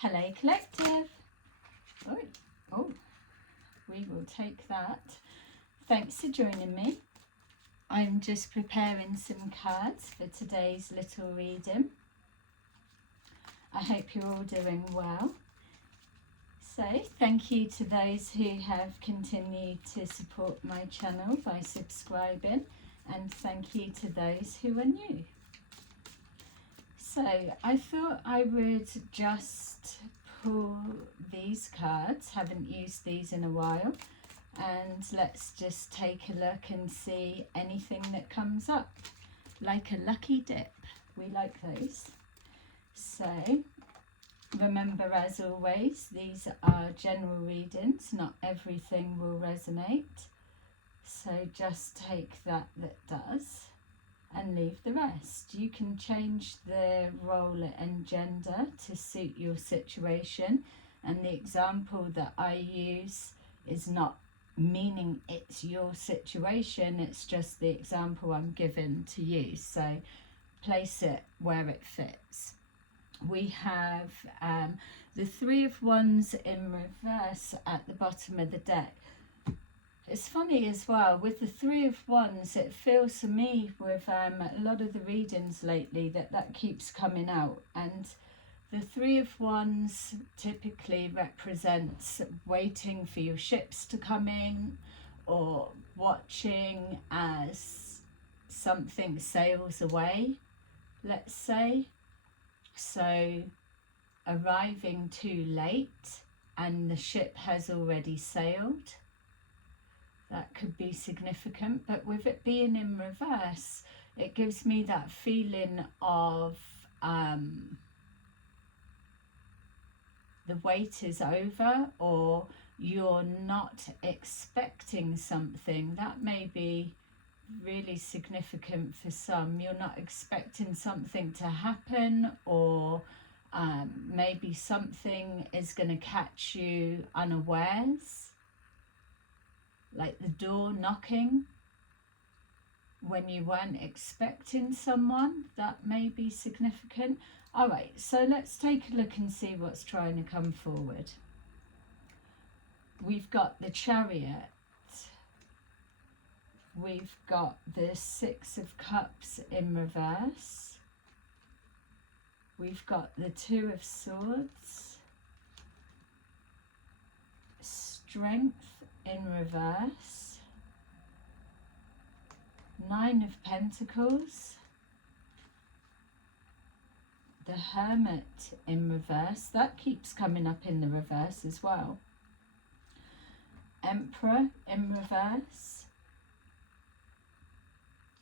Hello Collective. Oh, we will take that. Thanks for joining me. I'm just preparing some cards for today's little reading. I hope you're all doing well. So thank you to those who have continued to support my channel by subscribing, and thank you to those who are new. So I thought I would just pull these cards, haven't used these in a while, and let's just take a look and see anything that comes up, like a lucky dip. We like those. So remember, as always, these are general readings, not everything will resonate, so just take that does and leave the rest. You can change the role and gender to suit your situation, and the example that I use is not meaning it's your situation, it's just the example I'm given to use, so place it where it fits. We have the Three of Wands in reverse at the bottom of the deck. It's funny as well, with the Three of Wands, it feels to me with a lot of the readings lately that keeps coming out. And the Three of Wands typically represents waiting for your ships to come in, or watching as something sails away, let's say. So arriving too late and the ship has already sailed. That could be significant, but with it being in reverse, it gives me that feeling of the wait is over, or you're not expecting something. That may be really significant for some. You're not expecting something to happen, or maybe something is going to catch you unawares. Like the door knocking when you weren't expecting someone. That may be significant. All right, so let's take a look and see what's trying to come forward. We've got the Chariot. We've got the Six of Cups in reverse. We've got the Two of Swords. Strength in reverse, Nine of Pentacles, the Hermit in reverse. That keeps coming up in the reverse as well. Emperor in reverse,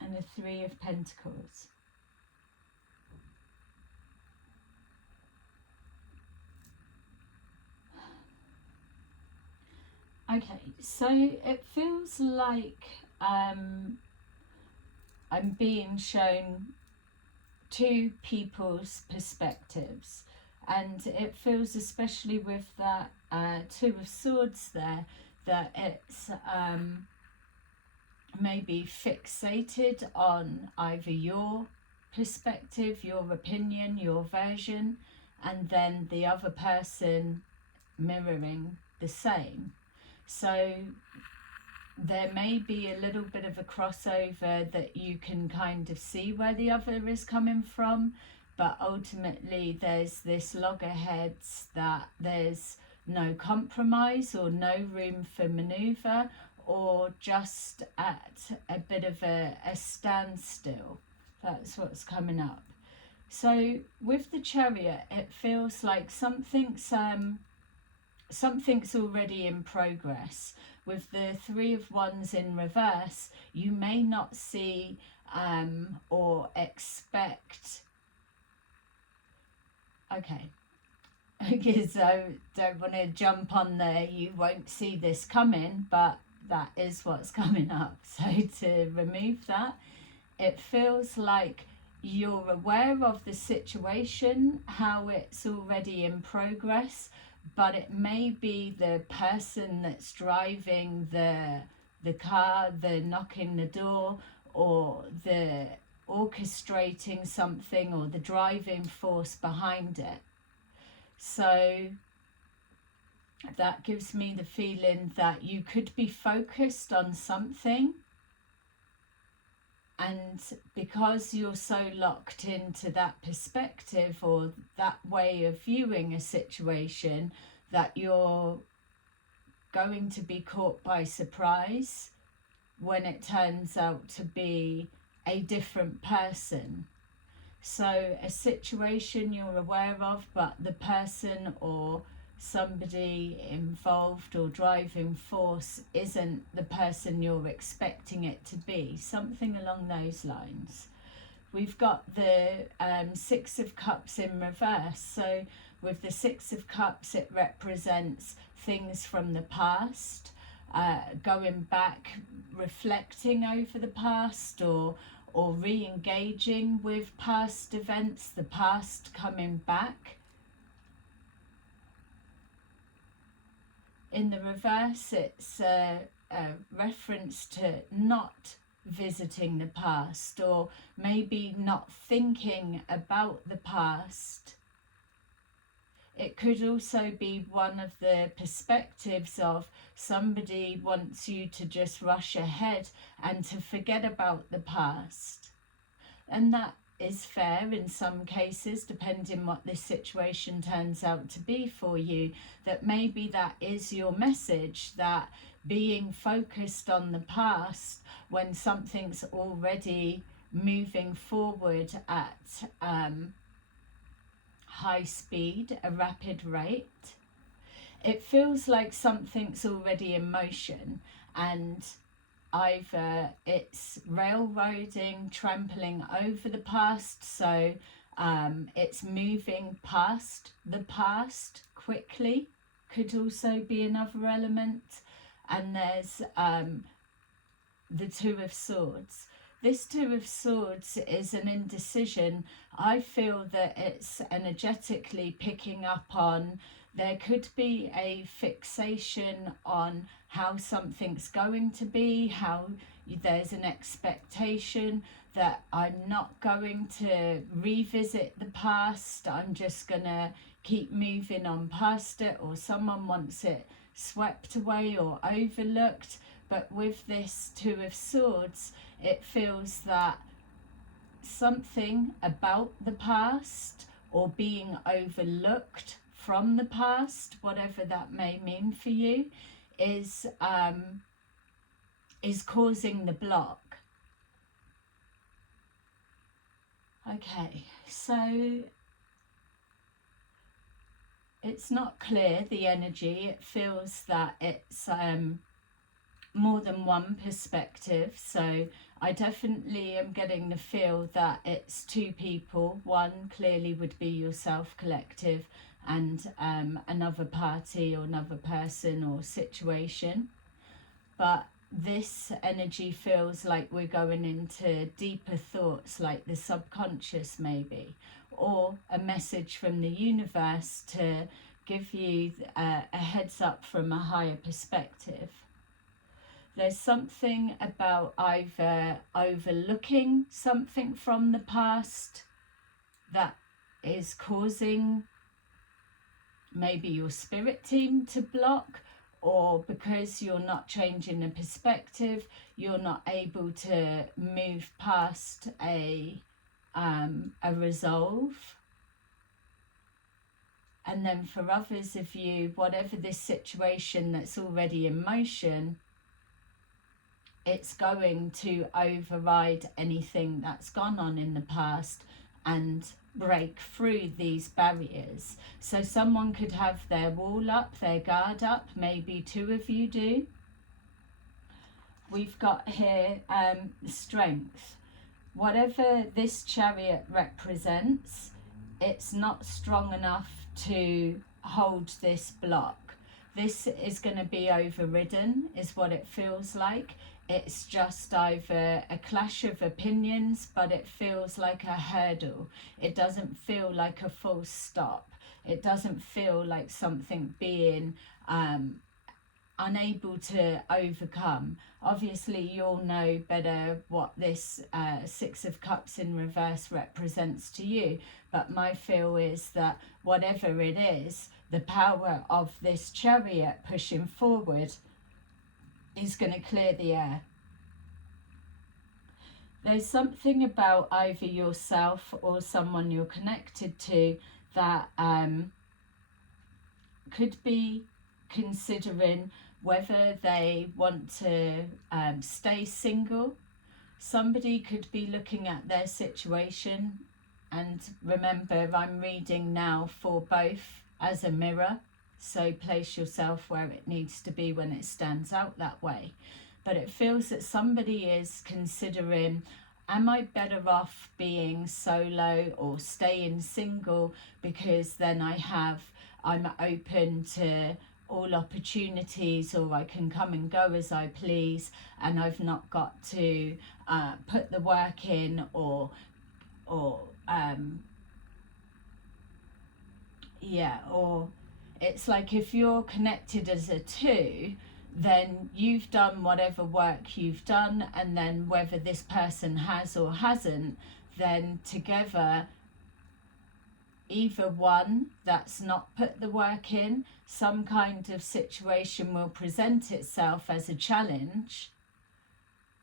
and the Three of Pentacles. Okay, so it feels like I'm being shown two people's perspectives, and it feels, especially with that Two of Swords there, that it's maybe fixated on either your perspective, your opinion, your version, and then the other person mirroring the same. So there may be a little bit of a crossover that you can kind of see where the other is coming from, but ultimately there's this loggerheads that there's no compromise or no room for maneuver, or just at a bit of a standstill. That's what's coming up. So with the Chariot, it feels like something's already in progress. With the Three of Wands in reverse, you may not see or expect. Okay, because I don't want to jump on there, you won't see this coming, but that is what's coming up. So to remove that, it feels like you're aware of the situation, how it's already in progress, but it may be the person that's driving the car, the knocking the door, or the orchestrating something, or the driving force behind it. So that gives me the feeling that you could be focused on something, and because you're so locked into that perspective or that way of viewing a situation, that you're going to be caught by surprise when it turns out to be a different person. So a situation you're aware of, but the person or somebody involved or driving force isn't the person you're expecting it to be. Something along those lines. We've got the Six of Cups in reverse. So with the Six of Cups, it represents things from the past, going back, reflecting over the past, or re-engaging with past events, the past coming back. In the reverse, it's a reference to not visiting the past, or maybe not thinking about the past. It could also be one of the perspectives of somebody wants you to just rush ahead and to forget about the past. And that is fair in some cases, depending what this situation turns out to be for you, that maybe that is your message, that being focused on the past when something's already moving forward at high speed, a rapid rate. It feels like something's already in motion, and either it's railroading, trampling over the past, so it's moving past the past quickly, could also be another element. And there's the Two of Swords. This Two of Swords is an indecision. I feel that it's energetically picking up on, there could be a fixation on how something's going to be, how there's an expectation that I'm not going to revisit the past, I'm just going to keep moving on past it, or someone wants it swept away or overlooked. But with this Two of Swords, it feels that something about the past or being overlooked from the past, whatever that may mean for you, is causing the block. Okay, so it's not clear, the energy. It feels that it's more than one perspective. So I definitely am getting the feel that it's two people. One clearly would be yourself, collective, and another party or another person or situation. But this energy feels like we're going into deeper thoughts, like the subconscious maybe, or a message from the universe to give you a heads up from a higher perspective. There's something about either overlooking something from the past that is causing maybe your spirit team to block, or because you're not changing the perspective, you're not able to move past a resolve. And then for others of you, whatever this situation that's already in motion, it's going to override anything that's gone on in the past and break through these barriers. So someone could have their wall up, their guard up, maybe two of you do. We've got here strength. Whatever this Chariot represents, it's not strong enough to hold this block. This is going to be overridden, is what it feels like. It's just either a clash of opinions, but it feels like a hurdle. It doesn't feel like a full stop. It doesn't feel like something being unable to overcome. Obviously, you'll know better what this Six of Cups in reverse represents to you, but my feel is that whatever it is, the power of this Chariot pushing forward is going to clear the air. There's something about either yourself or someone you're connected to that could be considering whether they want to stay single. Somebody could be looking at their situation, and remember, I'm reading now for both as a mirror, so place yourself where it needs to be when it stands out that way. But it feels that somebody is considering, am I better off being solo or staying single, because then I'm open to all opportunities, or I can come and go as I please, and I've not got to put the work in, or it's like if you're connected as a two, then you've done whatever work you've done, and then whether this person has or hasn't, then together, either one that's not put the work in, some kind of situation will present itself as a challenge,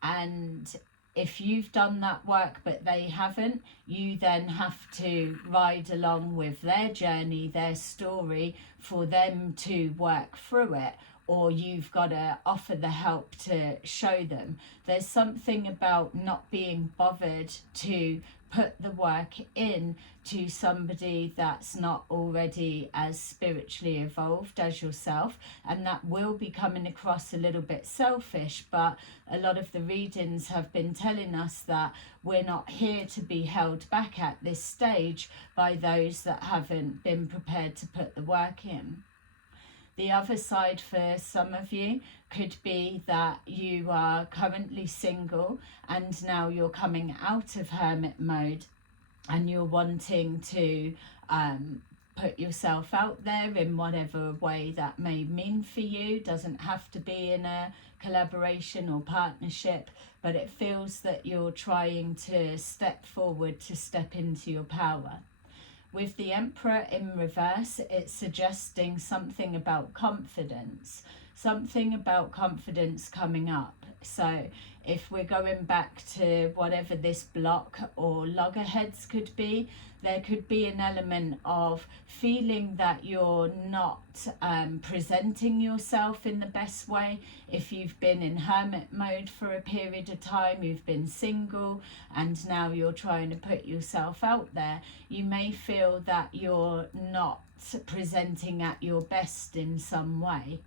and if you've done that work but they haven't, you then have to ride along with their journey, their story, for them to work through it, or you've got to offer the help to show them. There's something about not being bothered to put the work in to somebody that's not already as spiritually evolved as yourself, and that will be coming across a little bit selfish, but a lot of the readings have been telling us that we're not here to be held back at this stage by those that haven't been prepared to put the work in. The other side for some of you could be that you are currently single and now you're coming out of hermit mode, and you're wanting to put yourself out there in whatever way that may mean for you. Doesn't have to be in a collaboration or partnership, but it feels that you're trying to step forward, to step into your power. With the Emperor in reverse, it's suggesting something about confidence coming up. So if we're going back to whatever this block or loggerheads could be, there could be an element of feeling that you're not presenting yourself in the best way. If you've been in hermit mode for a period of time, you've been single, and now you're trying to put yourself out there, you may feel that you're not presenting at your best in some way.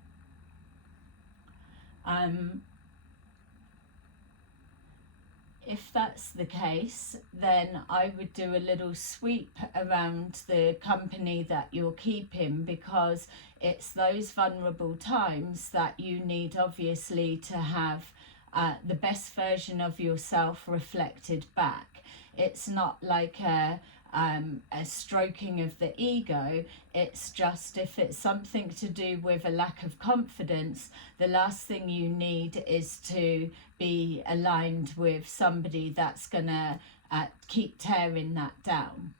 If that's the case, then I would do a little sweep around the company that you're keeping, because it's those vulnerable times that you need obviously to have the best version of yourself reflected back. It's not like a stroking of the ego. It's just, if it's something to do with a lack of confidence, the last thing you need is to be aligned with somebody that's gonna keep tearing that down.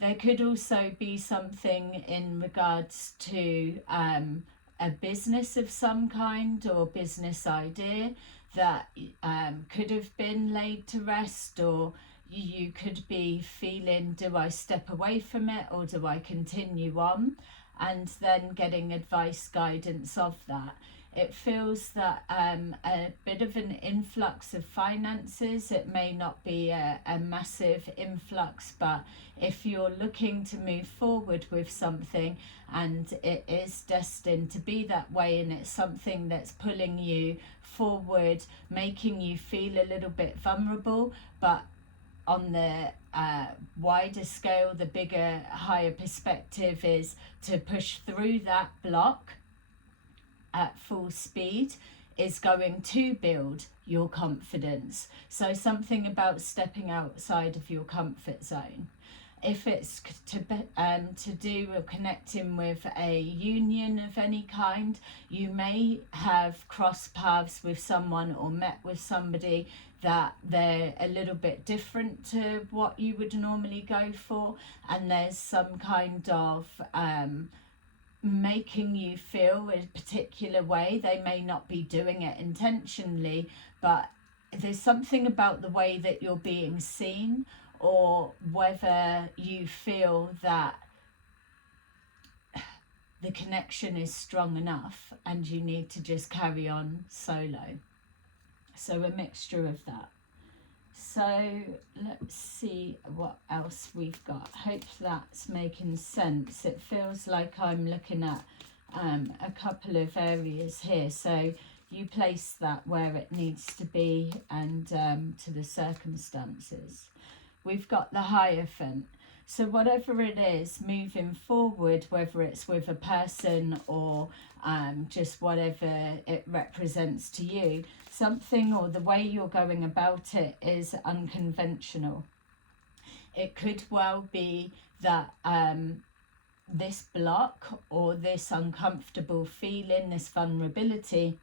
There could also be something in regards to a business of some kind or business idea that could have been laid to rest, or you could be feeling, do I step away from it or do I continue on? And then getting advice, guidance of that. It feels that a bit of an influx of finances. It may not be a massive influx, but if you're looking to move forward with something and it is destined to be that way, and it's something that's pulling you forward, making you feel a little bit vulnerable, but on the wider scale, the bigger, higher perspective is to push through that block at full speed, is going to build your confidence. So something about stepping outside of your comfort zone. If it's to do or connecting with a union of any kind, you may have crossed paths with someone or met with somebody that they're a little bit different to what you would normally go for, and there's some kind of making you feel a particular way. They may not be doing it intentionally, but there's something about the way that you're being seen, or whether you feel that the connection is strong enough and you need to just carry on solo. So a mixture of that. So let's see what else we've got. Hope that's making sense. It feels like I'm looking at a couple of areas here. So you place that where it needs to be and to the circumstances. We've got the Hierophant. So whatever it is moving forward, whether it's with a person or just whatever it represents to you, something or the way you're going about it is unconventional. It could well be that this block or this uncomfortable feeling, this vulnerability,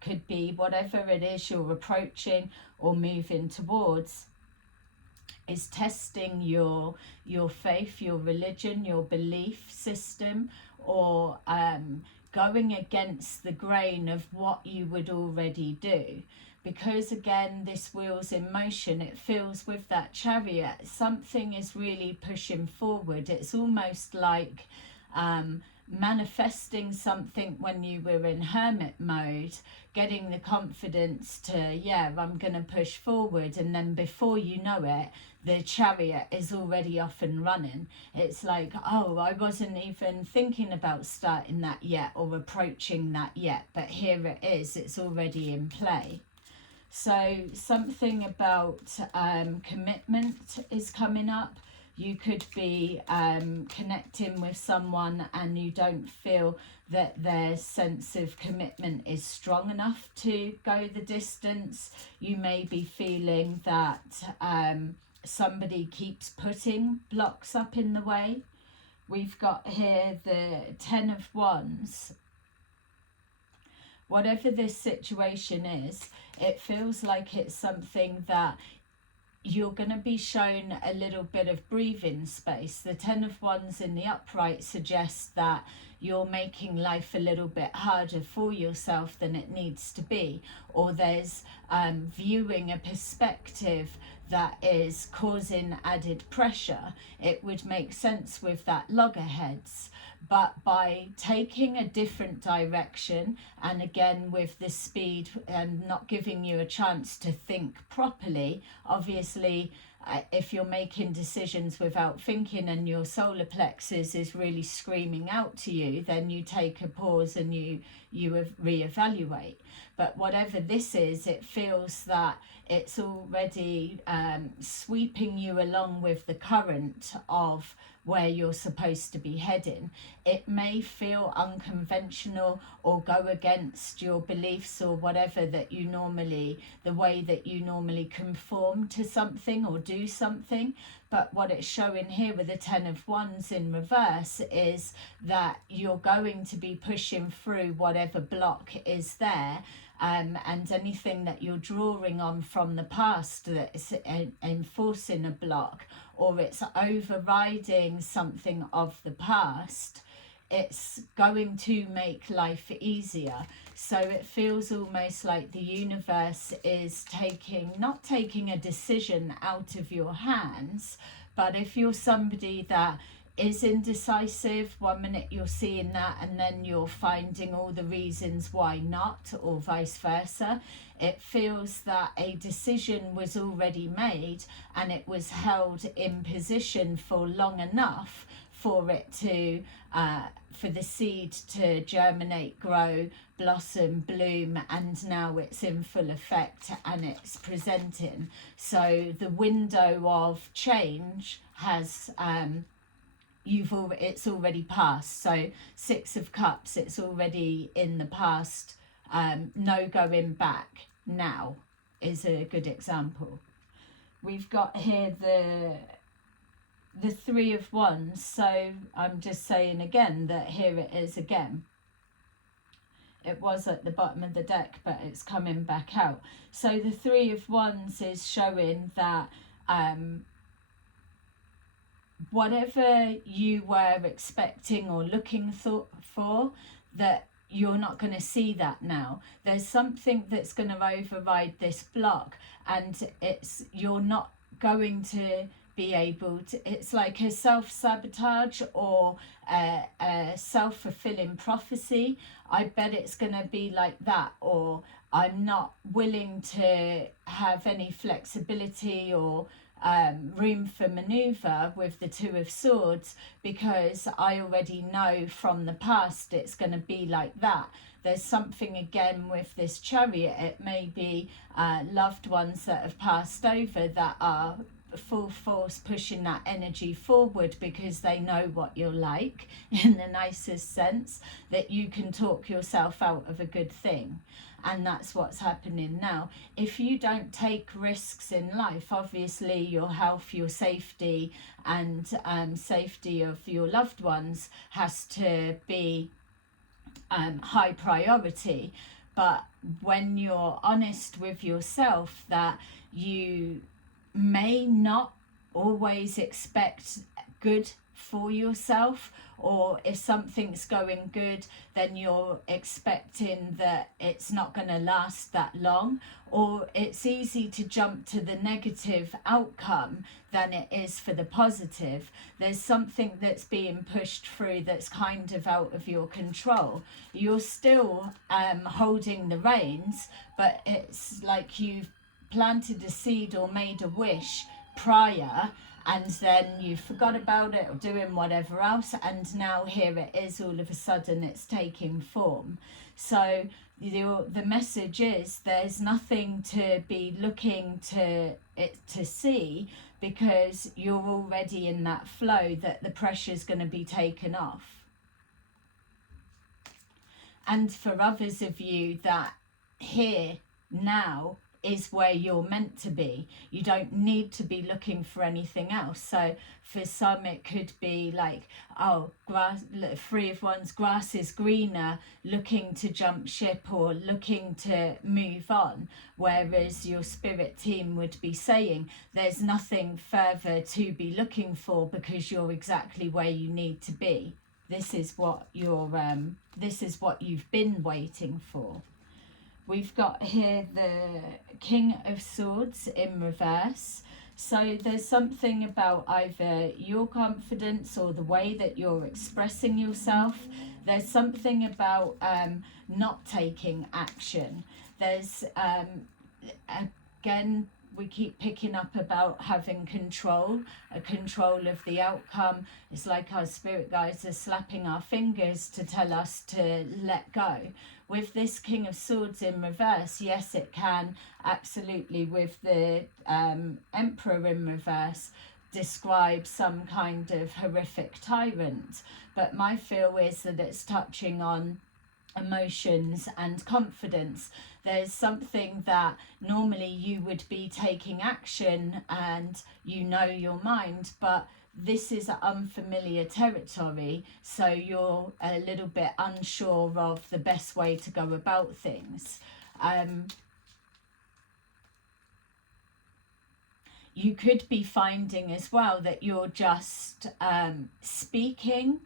could be whatever it is you're approaching or moving towards is testing your faith, your religion, your belief system, or going against the grain of what you would already do. Because again, this wheel's in motion, it feels with that Chariot, something is really pushing forward. It's almost like manifesting something when you were in hermit mode, getting the confidence to, yeah, I'm going to push forward, and then before you know it, the Chariot is already off and running. It's like, oh, I wasn't even thinking about starting that yet or approaching that yet, but here it is, it's already in play. So something about commitment is coming up. You could be connecting with someone and you don't feel that their sense of commitment is strong enough to go the distance. You may be feeling that somebody keeps putting blocks up in the way. We've got here the Ten of Wands. Whatever this situation is, it feels like it's something that you're going to be shown a little bit of breathing space. The Ten of Wands in the upright suggests that you're making life a little bit harder for yourself than it needs to be, or there's viewing a perspective that is causing added pressure. It would make sense with that loggerheads. But by taking a different direction, and again with the speed and not giving you a chance to think properly, obviously if you're making decisions without thinking and your solar plexus is really screaming out to you, then you take a pause and you reevaluate. But whatever this is, it feels that it's already sweeping you along with the current of where you're supposed to be heading. It may feel unconventional or go against your beliefs or whatever that you normally, the way that you normally conform to something or do something. But what it's showing here with the Ten of Wands in reverse is that you're going to be pushing through whatever block is there. And anything that you're drawing on from the past that's enforcing a block, or it's overriding something of the past, it's going to make life easier. So it feels almost like the universe is not taking a decision out of your hands, but if you're somebody that is indecisive, one minute you're seeing that and then you're finding all the reasons why not, or vice versa. It feels that a decision was already made and it was held in position for long enough for it to for the seed to germinate, grow, blossom, bloom, and now it's in full effect and it's presenting. So the window of change has it's already passed. So Six of Cups, it's already in the past. No going back now is a good example. We've got here the the Three of Wands. So I'm just saying again that here it is again. It was at the bottom of the deck, but it's coming back out. So the Three of Wands is showing that whatever you were expecting or looking for, that you're not going to see that now. There's something that's going to override this block, and you're not going to be able to, it's like a self-sabotage or a self-fulfilling prophecy. I bet it's going to be like that, or I'm not willing to have any flexibility or room for maneuver with the Two of Swords, because I already know from the past it's going to be like that. There's something again with this Chariot. It may be loved ones that have passed over that are full force pushing that energy forward, because they know what you're like in the nicest sense, that you can talk yourself out of a good thing. And that's what's happening now. If you don't take risks in life, obviously your health, your safety, and safety of your loved ones has to be high priority. But when you're honest with yourself that you may not always expect good for yourself, or if something's going good, then you're expecting that it's not going to last that long, or it's easy to jump to the negative outcome than it is for the positive. There's something that's being pushed through that's kind of out of your control. You're still holding the reins, but it's like you've planted a seed or made a wish prior, and then you forgot about it or doing whatever else, and now here it is, all of a sudden it's taking form. So the message is there's nothing to be looking to see, because you're already in that flow, that the pressure's going to be taken off. And for others of you, that here now is where you're meant to be. You don't need to be looking for anything else. So for some it could be like, oh, Three of Wands, grass is greener, looking to jump ship or looking to move on, whereas your spirit team would be saying there's nothing further to be looking for, because you're exactly where you need to be. This is what you've been waiting for. We've got here the King of Swords in reverse. So there's something about either your confidence or the way that you're expressing yourself. There's something about not taking action. There's, again, we keep picking up about having control, a control of the outcome. It's like our spirit guides are slapping our fingers to tell us to let go. With this King of Swords in reverse, yes, it can absolutely, with the Emperor in reverse, describe some kind of horrific tyrant. But my feel is that it's touching on emotions and confidence. There's something that normally you would be taking action and you know your mind, but this is unfamiliar territory, so you're a little bit unsure of the best way to go about things. You could be finding as well that you're just speaking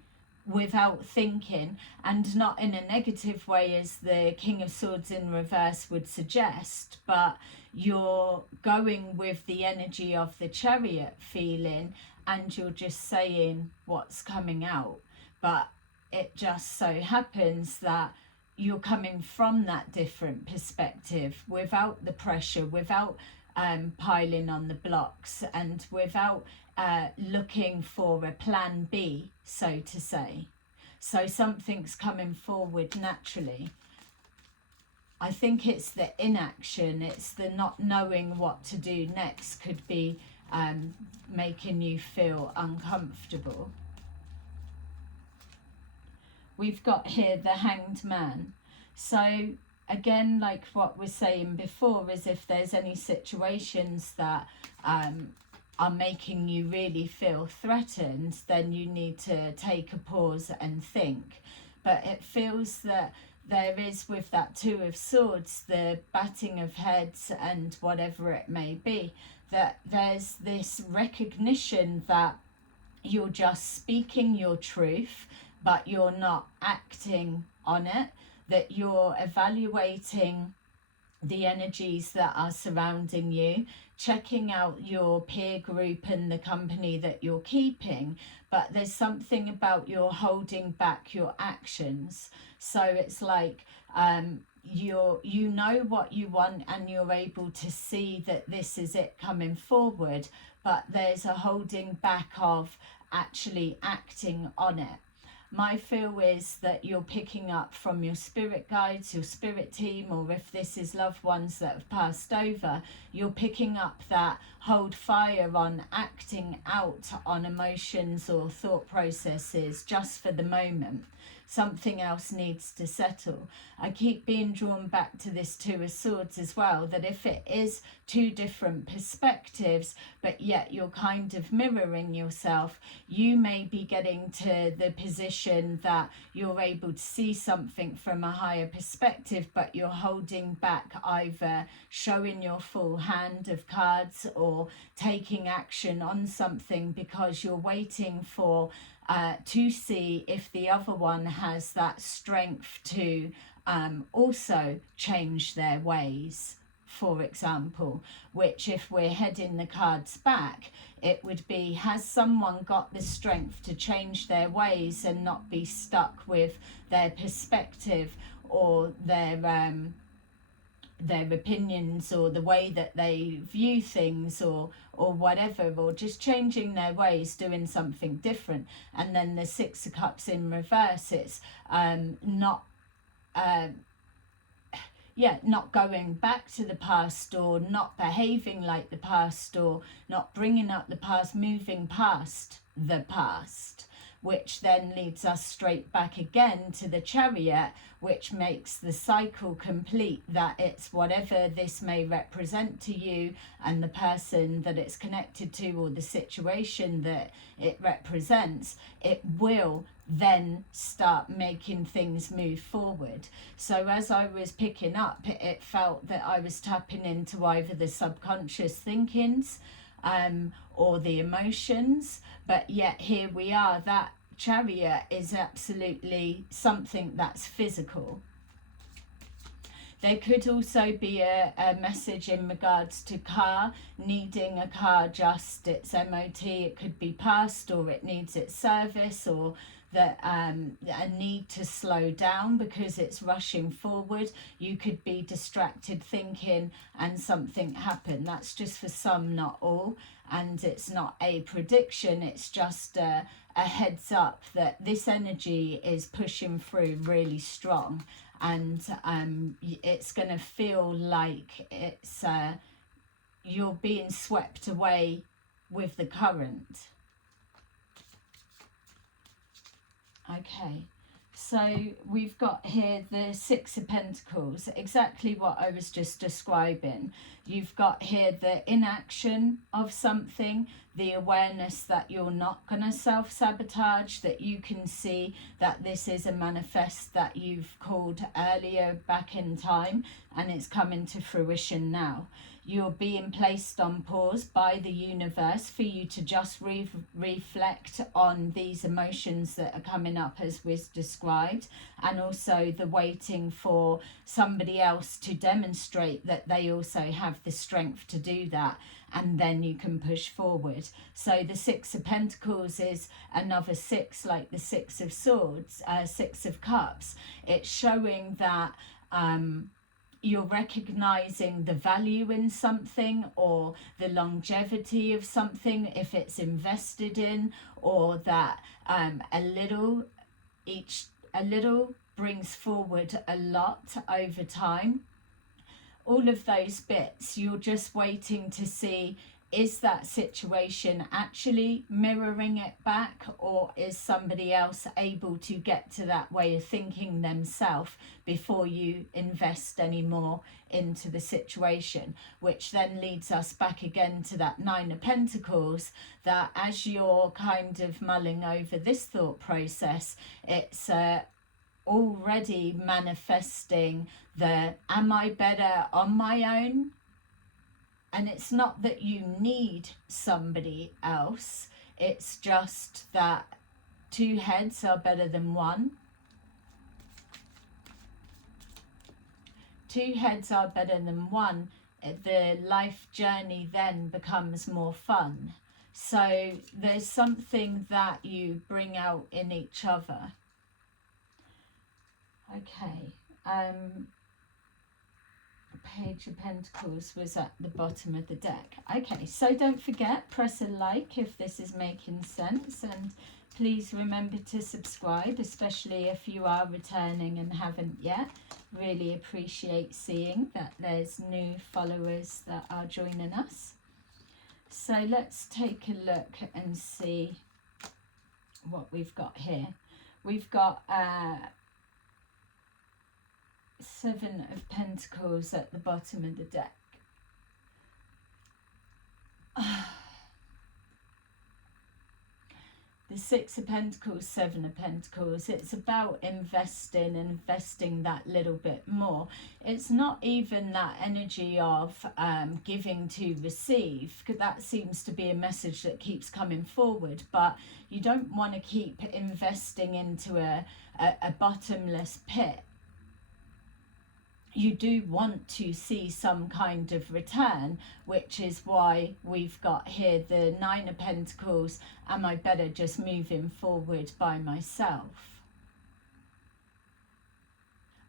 without thinking, and not in a negative way as the King of Swords in reverse would suggest, but you're going with the energy of the Chariot feeling, and you're just saying what's coming out. But it just so happens that you're coming from that different perspective, without the pressure, without piling on the blocks, and without looking for a plan B, so to say. So something's coming forward naturally. I think it's the inaction, it's the not knowing what to do next, could be making you feel uncomfortable. We've got here the Hanged Man. So again, like what we're saying before, is if there's any situations that are making you really feel threatened, then you need to take a pause and think. But it feels that there is, with that Two of Swords, the batting of heads and whatever it may be, that there's this recognition that you're just speaking your truth, but you're not acting on it, that you're evaluating the energies that are surrounding you, checking out your peer group and the company that you're keeping, but there's something about you're holding back your actions. So it's like you know what you want and you're able to see that this is it coming forward, but there's a holding back of actually acting on it. My feel is that you're picking up from your spirit guides, your spirit team, or if this is loved ones that have passed over, you're picking up that hold fire on acting out on emotions or thought processes just for the moment. Something else needs to settle. I keep being drawn back to this Two of Swords as well, that if it is two different perspectives, but yet you're kind of mirroring yourself, you may be getting to the position that you're able to see something from a higher perspective, but you're holding back either showing your full hand of cards or taking action on something because you're waiting for to see if the other one has that strength to also change their ways, for example, which if we're heading the cards back, it would be, has someone got the strength to change their ways and not be stuck with their perspective or their opinions or the way that they view things or whatever, or just changing their ways, doing something different. And then the Six of Cups in reverse, it's not going back to the past or not behaving like the past or not bringing up the past, moving past the past, which then leads us straight back again to the Chariot, which makes the cycle complete, that it's whatever this may represent to you and the person that it's connected to or the situation that it represents, it will then start making things move forward. So as I was picking up, it felt that I was tapping into either the subconscious thinkings or the emotions, but yet here we are, that Chariot is absolutely something that's physical. There could also be a message in regards to car, needing a car just its MOT. It could be past, or it needs its service, or that a need to slow down because it's rushing forward. You could be distracted thinking and something happen. That's just for some, not all, and it's not a prediction, it's just a heads up that this energy is pushing through really strong, and it's going to feel like it's you're being swept away with the current. Okay, so we've got here the Six of Pentacles, exactly what I was just describing. You've got here the inaction of something, the awareness that you're not going to self-sabotage, that you can see that this is a manifest that you've called earlier back in time and it's coming to fruition now. You're being placed on pause by the universe for you to just reflect on these emotions that are coming up as we've described, and also the waiting for somebody else to demonstrate that they also have the strength to do that, and then you can push forward. So the Six of Pentacles is another six, like the Six of Swords, Six of Cups. It's showing that you're recognizing the value in something or the longevity of something if it's invested in, or that a little brings forward a lot over time. All of those bits, you're just waiting to see is that situation actually mirroring it back, or is somebody else able to get to that way of thinking themselves before you invest any more into the situation? Which then leads us back again to that Nine of Pentacles, that as you're kind of mulling over this thought process, it's already manifesting the am I better on my own? And it's not that you need somebody else, it's just that two heads are better than one. Two heads are better than one. The life journey then becomes more fun. So there's something that you bring out in each other. Okay. Page of Pentacles was at the bottom of the deck. Okay, so don't forget, press a like if this is making sense, and please remember to subscribe, especially if you are returning and haven't yet. Really appreciate seeing that there's new followers that are joining us. So let's take a look and see what we've got here. We've got Seven of Pentacles at the bottom of the deck. The Six of Pentacles, Seven of Pentacles. It's about investing that little bit more. It's not even that energy of giving to receive, because that seems to be a message that keeps coming forward. But you don't want to keep investing into a bottomless pit. You do want to see some kind of return, which is why we've got here the Nine of Pentacles. Am I better just moving forward by myself?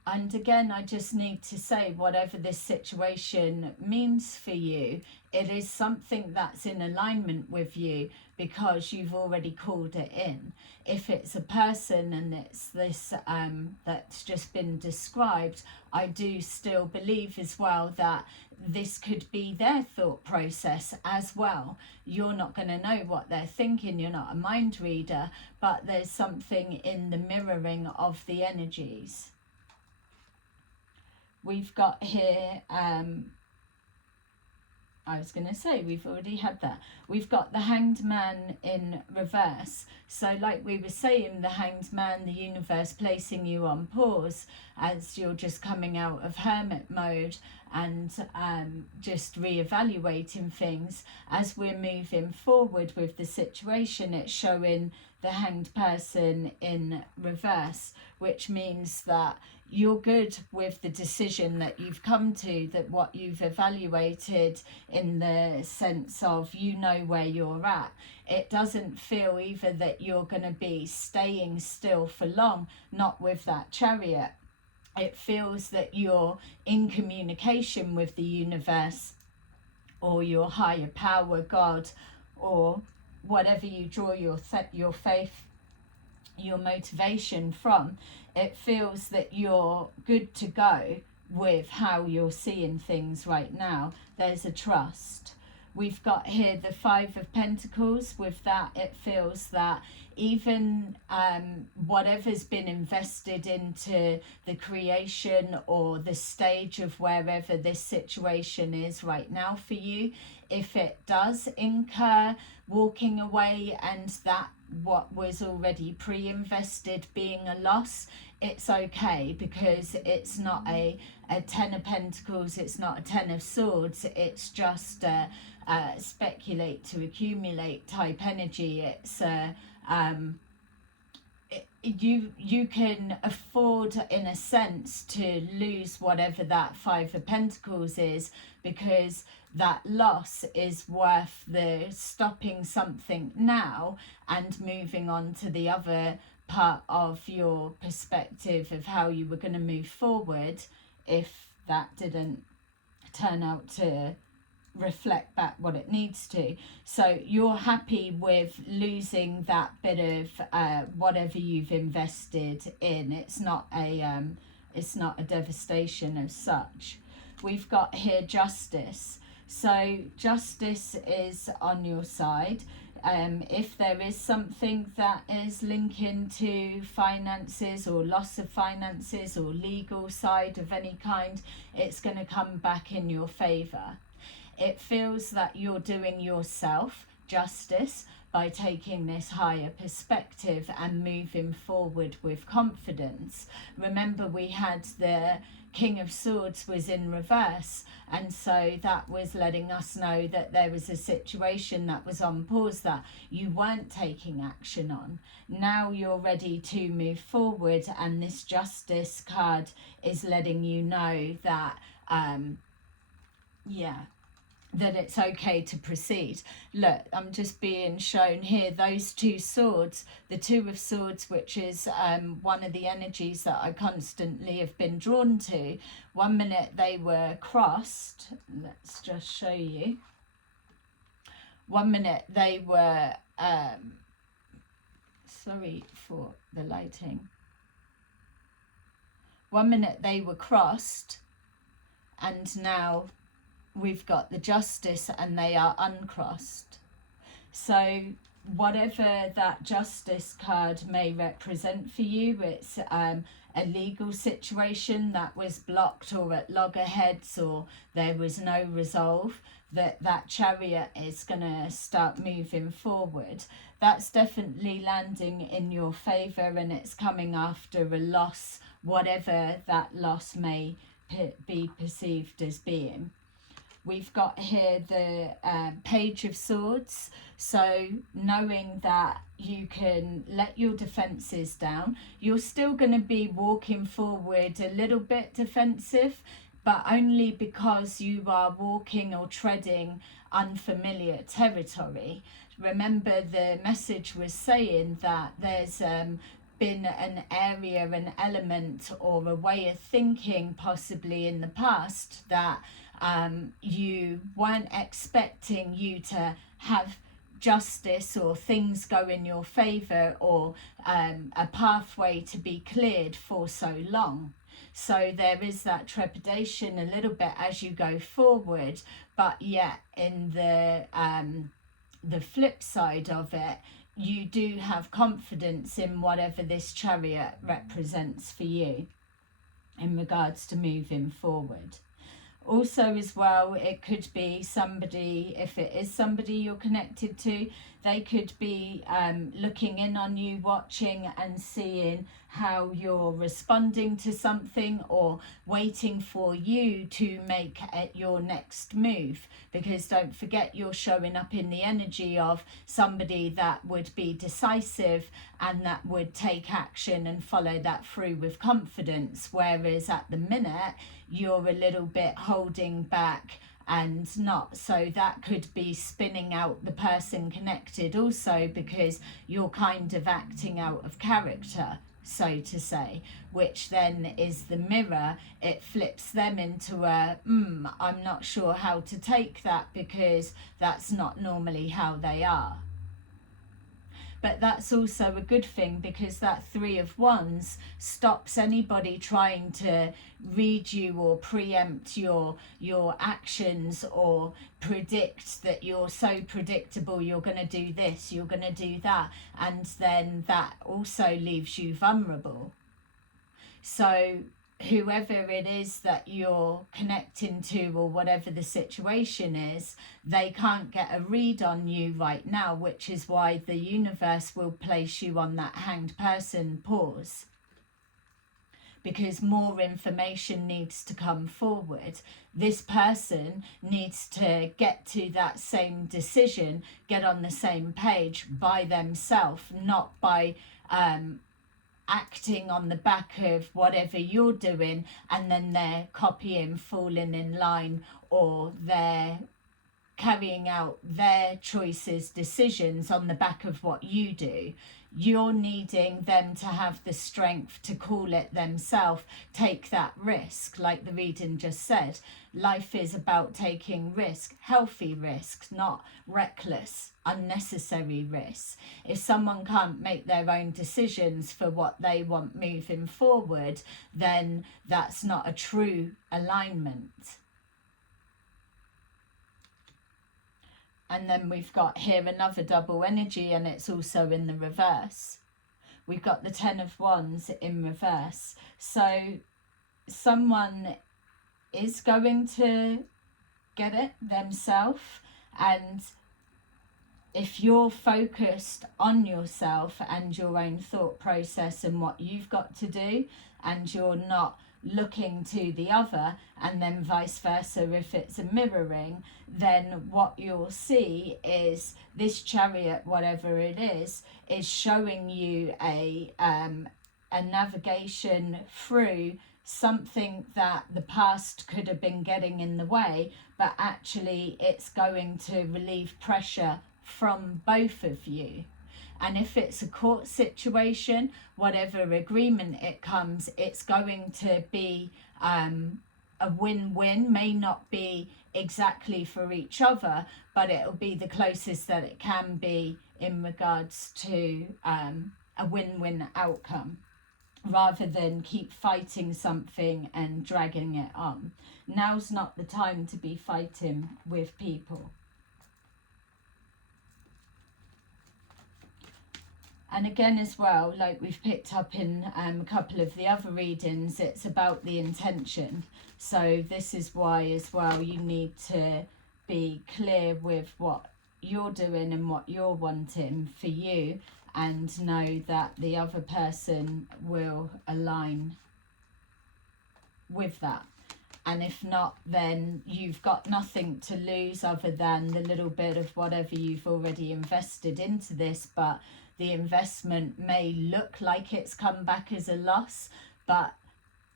And again, I just need to say, whatever this situation means for you, it is something that's in alignment with you, because you've already called it in. If it's a person and it's this that's just been described, I do still believe as well that this could be their thought process as well. You're not going to know what they're thinking, you're not a mind reader, but there's something in the mirroring of the energies. We've got here, I was going to say, we've already had that. We've got the Hanged Man in reverse. So like we were saying, the Hanged Man, the universe placing you on pause as you're just coming out of hermit mode and just reevaluating things. As we're moving forward with the situation, it's showing the Hanged Person in reverse, which means that you're good with the decision that you've come to, that what you've evaluated, in the sense of you know where you're at. It doesn't feel either that you're going to be staying still for long, not with that Chariot. It feels that you're in communication with the universe or your higher power, God, or whatever you draw your faith, your motivation from. It feels that you're good to go with how you're seeing things right now. There's a trust. We've got here the Five of Pentacles. With that, it feels that even whatever's been invested into the creation or the stage of wherever this situation is right now for you, if it does incur walking away and that what was already pre-invested being a loss, it's okay, because it's not a Ten of Pentacles, it's not a Ten of Swords, it's just a speculate to accumulate type energy. It's you can afford, in a sense, to lose whatever that Five of Pentacles is, because that loss is worth the stopping something now and moving on to the other part of your perspective of how you were going to move forward if that didn't turn out to reflect back what it needs to. So you're happy with losing that bit of whatever you've invested in. It's not a devastation as such. We've got here Justice. So justice is on your side. If there is something that is linking to finances or loss of finances or legal side of any kind, it's going to come back in your favour. It feels that you're doing yourself justice by taking this higher perspective and moving forward with confidence. Remember, we had the King of Swords was in reverse, and so that was letting us know that there was a situation that was on pause that you weren't taking action on. Now you're ready to move forward, and this justice card is letting you know that that it's okay to proceed. Look, I'm just being shown here those two swords, the Two of Swords, which is one of the energies that I constantly have been drawn to. One minute they were crossed. Let's just show you. One minute they were sorry for the lighting. One minute they were crossed, and now we've got the Justice and they are uncrossed. So whatever that Justice card may represent for you, it's a legal situation that was blocked or at loggerheads, or there was no resolve, that Chariot is going to start moving forward. That's definitely landing in your favour, and it's coming after a loss, whatever that loss may be perceived as being. We've got here the Page of Swords, so knowing that you can let your defences down. You're still going to be walking forward a little bit defensive, but only because you are walking or treading unfamiliar territory. Remember, the message was saying that there's been an area, an element, or a way of thinking possibly in the past that you weren't expecting you to have justice or things go in your favour, or a pathway to be cleared for so long. So there is that trepidation a little bit as you go forward, but yet in the flip side of it, you do have confidence in whatever this Chariot represents for you in regards to moving forward. Also as well, it could be somebody, if it is somebody you're connected to, they could be looking in on you, watching and seeing how you're responding to something, or waiting for you to make your next move. Because don't forget, you're showing up in the energy of somebody that would be decisive and that would take action and follow that through with confidence, whereas at the minute you're a little bit holding back and not. So that could be spinning out the person connected also, because you're kind of acting out of character, so to say, which then is the mirror. It flips them into a I'm not sure how to take that, because that's not normally how they are. But that's also a good thing, because that Three of Wands stops anybody trying to read you or preempt your actions, or predict that you're so predictable, you're going to do this, you're going to do that, and then that also leaves you vulnerable. So whoever it is that you're connecting to, or whatever the situation is, they can't get a read on you right now, which is why the universe will place you on that Hanged Person pause, because more information needs to come forward. This person needs to get to that same decision, get on the same page by themselves, not by acting on the back of whatever you're doing, and then they're copying, falling in line, or they're carrying out their choices, decisions on the back of what you do. You're needing them to have the strength to call it themselves, take that risk. Like the reading just said, life is about taking risk, healthy risks, not reckless, unnecessary risks. If someone can't make their own decisions for what they want moving forward, then that's not a true alignment. And then we've got here another double energy, and it's also in the reverse. We've got the 10 of Wands in reverse. So someone is going to get it themselves, and if you're focused on yourself and your own thought process and what you've got to do, and you're not looking to the other, and then vice versa, if it's a mirroring, then what you'll see is this Chariot, whatever it is showing you a navigation through something that the past could have been getting in the way, but actually it's going to relieve pressure from both of you. And if it's a court situation, whatever agreement it comes, it's going to be a win-win. May not be exactly for each other, but it'll be the closest that it can be in regards to a win-win outcome, rather than keep fighting something and dragging it on. Now's not the time to be fighting with people. And again as well, like we've picked up in a couple of the other readings, it's about the intention. So this is why as well you need to be clear with what you're doing and what you're wanting for you, and know that the other person will align with that. And if not, then you've got nothing to lose other than the little bit of whatever you've already invested into this. But the investment may look like it's come back as a loss, but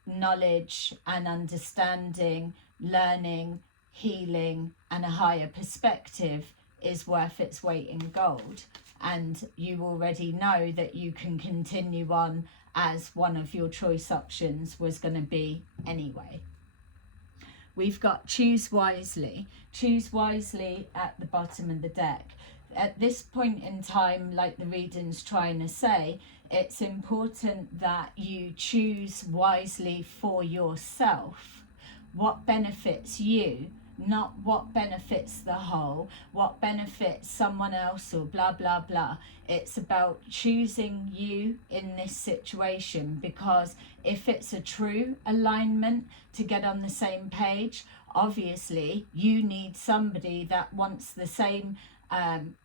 knowledge and understanding, learning, healing, and a higher perspective is worth its weight in gold. And you already know that you can continue on as one of your choice options was going to be anyway. We've got choose wisely. Choose wisely at the bottom of the deck. At this point in time, like the reading's trying to say, it's important that you choose wisely for yourself. What benefits you, not what benefits the whole, what benefits someone else or blah, blah, blah. It's about choosing you in this situation, because if it's a true alignment to get on the same page, obviously you need somebody that wants the same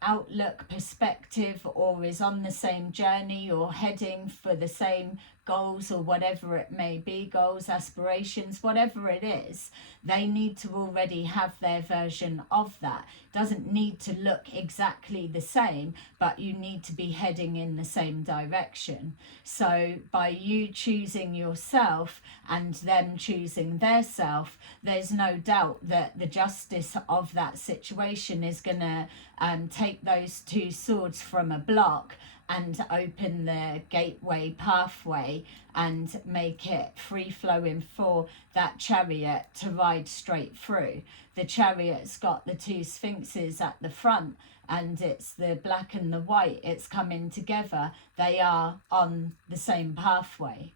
outlook, perspective, or is on the same journey or heading for the same goals, or whatever it may be, goals, aspirations, whatever it is. They need to already have their version of that. Doesn't need to look exactly the same, but you need to be heading in the same direction. So by you choosing yourself and them choosing their self, there's no doubt that the justice of that situation is going to take those two swords from a block and open the gateway pathway and make it free-flowing for that Chariot to ride straight through. The Chariot's got the two sphinxes at the front, and it's the black and the white. It's coming together. They are on the same pathway.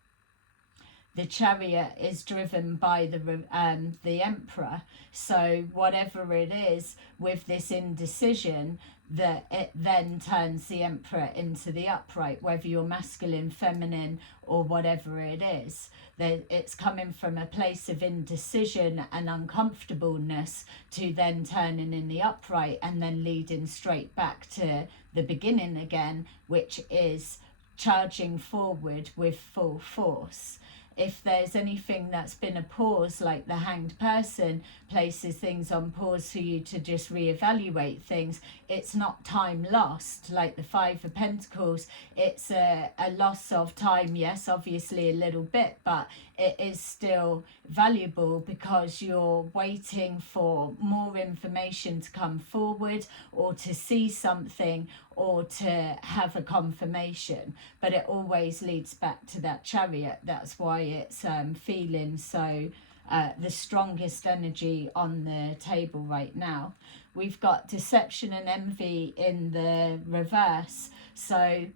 The Chariot is driven by the Emperor. So whatever it is with this indecision, that it then turns the Emperor into the upright, whether you're masculine, feminine, or whatever it is. It's coming from a place of indecision and uncomfortableness to then turning in the upright and then leading straight back to the beginning again, which is charging forward with full force. If there's anything that's been a pause, like the Hanged Person places things on pause for you to just reevaluate things, it's not time lost. Like the Five of Pentacles, it's a loss of time, yes, obviously a little bit, but it is still valuable because you're waiting for more information to come forward, or to see something, or to have a confirmation. But it always leads back to that Chariot. That's why it's feeling so the strongest energy on the table right now. We've got deception and envy in the reverse. So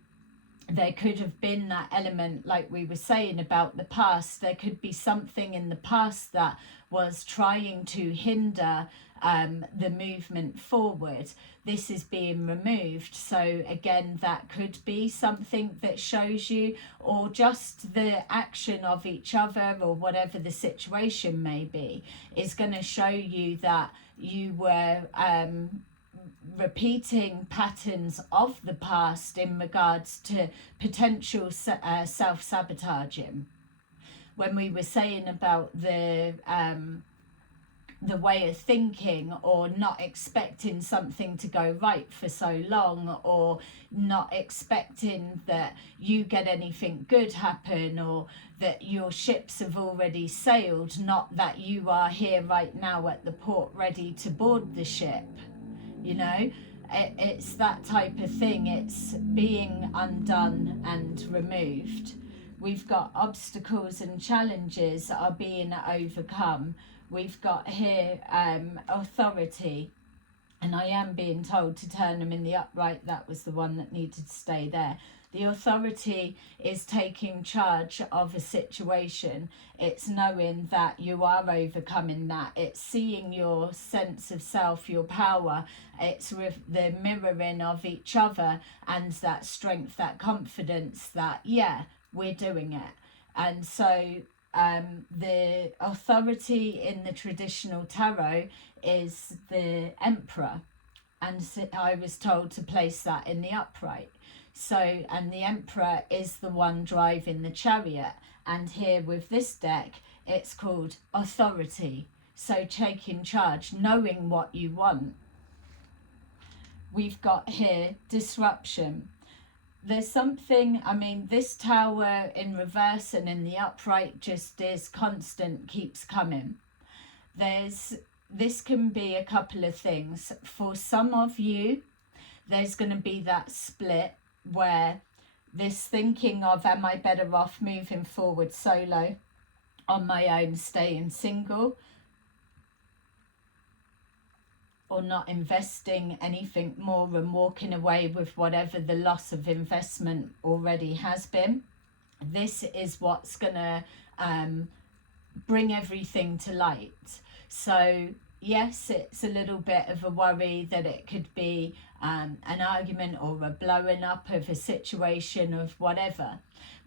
there could have been that element, like we were saying about the past. There could be something in the past that was trying to hinder the movement forward. This is being removed. So again, that could be something that shows you, or just the action of each other, or whatever the situation may be, is going to show you that you were repeating patterns of the past in regards to potential self-sabotaging. When we were saying about the way of thinking, or not expecting something to go right for so long, or not expecting that you get anything good happen, or that your ships have already sailed, not that you are here right now at the port ready to board the ship. You know, it's that type of thing. It's being undone and removed. We've got obstacles and challenges that are being overcome. We've got here authority, and I am being told to turn them in the upright. That was the one that needed to stay there. The authority is taking charge of a situation. It's knowing that you are overcoming that. It's seeing your sense of self, your power. It's with the mirroring of each other, and that strength, that confidence that, yeah, we're doing it. And so the authority in the traditional tarot is the Emperor. And I was told to place that in the upright. So, and the Emperor is the one driving the chariot. And here with this deck, it's called authority. So taking charge, knowing what you want. We've got here disruption. There's something, I mean, this tower in reverse and in the upright just is constant, keeps coming. This can be a couple of things. For some of you, there's going to be that split where this thinking of, am I better off moving forward solo, on my own, staying single, or not investing anything more and walking away with whatever the loss of investment already has been. This is what's going to bring everything to light. So yes, it's a little bit of a worry that it could be an argument or a blowing up of a situation of whatever.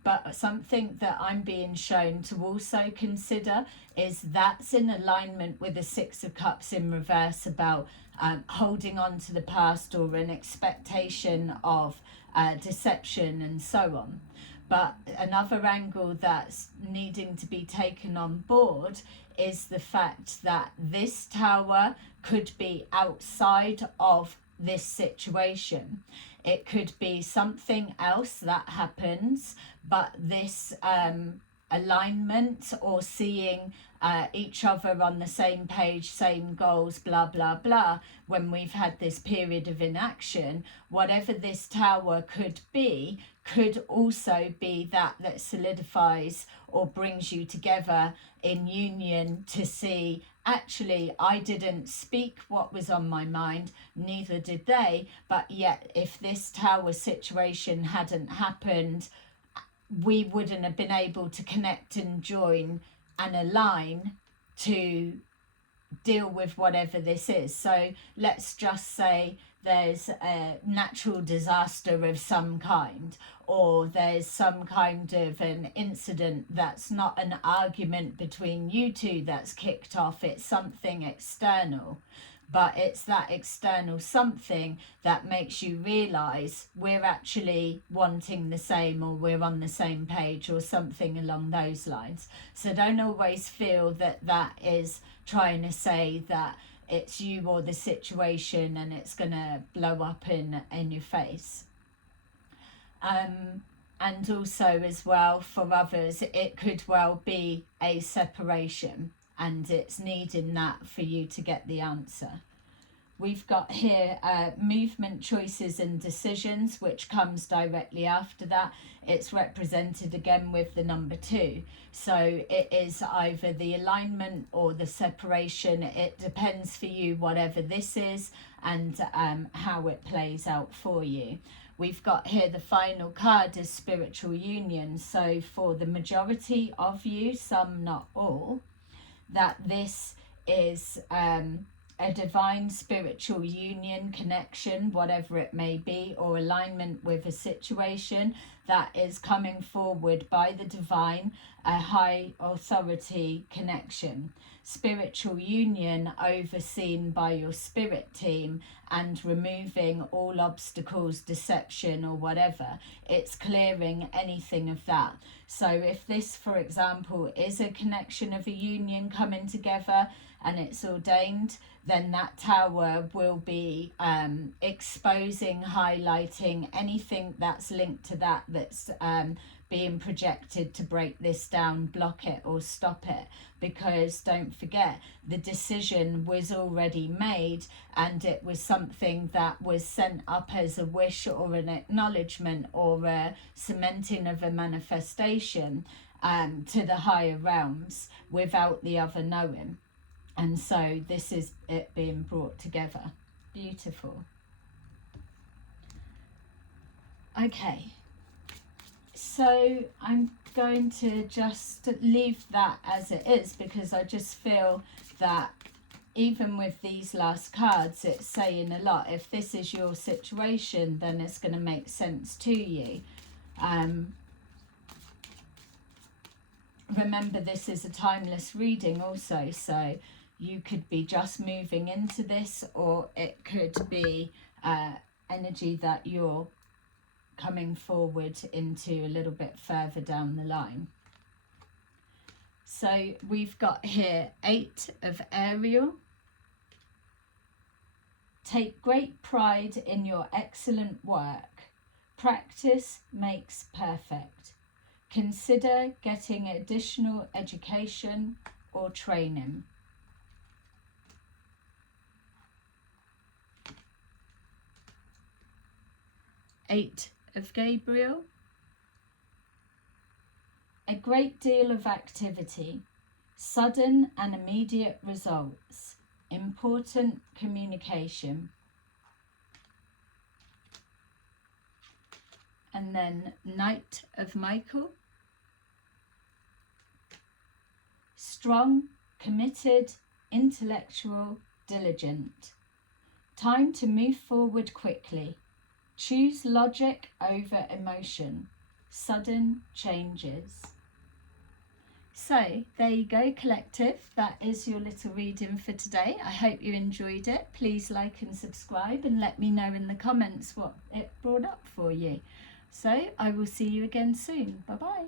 But something that I'm being shown to also consider is that's in alignment with the Six of Cups in reverse, about holding on to the past, or an expectation of deception and so on. But another angle that's needing to be taken on board is the fact that this tower could be outside of this situation. It could be something else that happens, but this alignment, or seeing each other on the same page, same goals, blah, blah, blah, when we've had this period of inaction, whatever this tower could be, could also be that solidifies or brings you together in union to see, actually, I didn't speak what was on my mind, neither did they, but yet if this tower situation hadn't happened, we wouldn't have been able to connect and join and align to deal with whatever this is. So let's just say there's a natural disaster of some kind, or there's some kind of an incident that's not an argument between you two that's kicked off, it's something external. But it's that external something that makes you realise we're actually wanting the same, or we're on the same page, or something along those lines. So don't always feel that that is trying to say that it's you or the situation and it's going to blow up in your face. And also as well, for others, it could well be a separation, and it's needing that for you to get the answer. We've got here movement, choices and decisions, which comes directly after that. It's represented again with the number 2. So it is either the alignment or the separation. It depends for you, whatever this is, and how it plays out for you. we've got here the final card is spiritual union. So for the majority of you, some not all, that this is a divine spiritual union, connection, whatever it may be, or alignment with a situation that is coming forward by the divine, a high authority connection. Spiritual union overseen by your spirit team and removing all obstacles, deception or whatever. It's clearing anything of that. So if this, for example, is a connection of a union coming together and it's ordained, then that tower will be exposing, highlighting anything that's linked to that, that's being projected to break this down, block it or stop it. Because don't forget, the decision was already made, and it was something that was sent up as a wish or an acknowledgement or a cementing of a manifestation to the higher realms without the other knowing. And so this is it being brought together. Beautiful. Okay. So I'm going to just leave that as it is, because I just feel that even with these last cards, it's saying a lot. If this is your situation, then it's going to make sense to you. Remember, this is a timeless reading also, so you could be just moving into this, or it could be energy that you're coming forward into a little bit further down the line. So we've got here 8 of Ariel. Take great pride in your excellent work. Practice makes perfect. Consider getting additional education or training. 8 of Gabriel. A great deal of activity, sudden and immediate results, important communication. And then Knight of Michael. Strong, committed, intellectual, diligent. Time to move forward quickly. Choose logic over emotion. Sudden changes. So there you go, collective. That is your little reading for today. I hope you enjoyed it. Please like and subscribe and let me know in the comments what it brought up for you. So I will see you again soon. Bye bye.